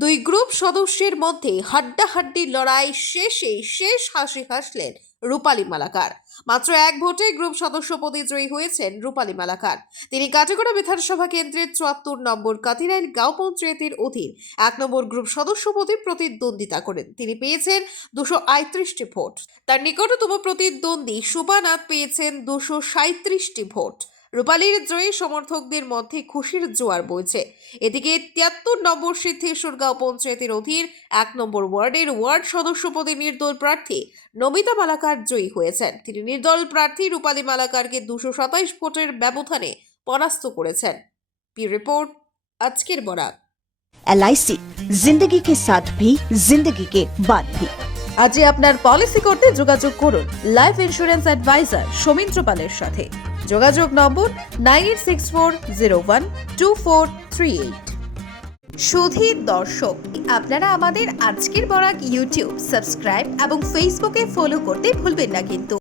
দুই গ্রুপ সদস্যের মধ্যে হাড্ডাহাড্ডি লড়াই শেষে শেষ হাসি হাসলেন রূপালী মালাকার। মাত্র এক ভোটে গ্রুপ সদস্য পদে জয়ী হয়েছেন রূপালী মালাকার। তিনি কাটিগড়া বিধানসভা কেন্দ্রের চুয়াত্তর নম্বর কাতিরাইল গাঁও পঞ্চায়েতের অধীন এক নম্বর গ্রুপ সদস্য পদে প্রতিদ্বন্দ্বিতা করেন। তিনি পেয়েছেন দুশো আটত্রিশটি ভোট। তার নিকটতম প্রতিদ্বন্দ্বী সুবানাথ পেয়েছেন দুশো সাঁত্রিশটি ভোট। রূপালীর জয়ী সমর্থকদের মধ্যে খুশির জোয়ার বইছে। এদিকে তিয়াত্তর নম্বর সিদ্ধেশ্বরগাঁও পঞ্চায়েতের অধীন এক নম্বর ওয়ার্ডের ওয়ার্ড সদস্য পদে নির্দল প্রার্থী নমিতা মালাকার জয়ী হয়েছেন। তিনি নির্দল প্রার্থী রূপালী মালাকারকে দুশো সাতাইশ ভোটের ব্যবধানে পরাস্ত করেছেন। পি রিপোর্ট, আজকের বরাত। এলআইসি জিন্দগি কে সাথ ভি জিন্দগি কে বাদ ভি। আজই আপনার পলিসি করতে যোগাযোগ করুন লাইফ ইন্স্যুরেন্স অ্যাডভাইজার সৌমিত্র পালের সাথে। যোগাযোগ number nine eight six four zero one two four three eight. সুধী দর্শক, আপনারা আমাদের আজকের বরাক ইউটিউব, সাবস্ক্রাইব এবং ফেসবুকে ফলো করতে ভুলবেন না কিন্তু।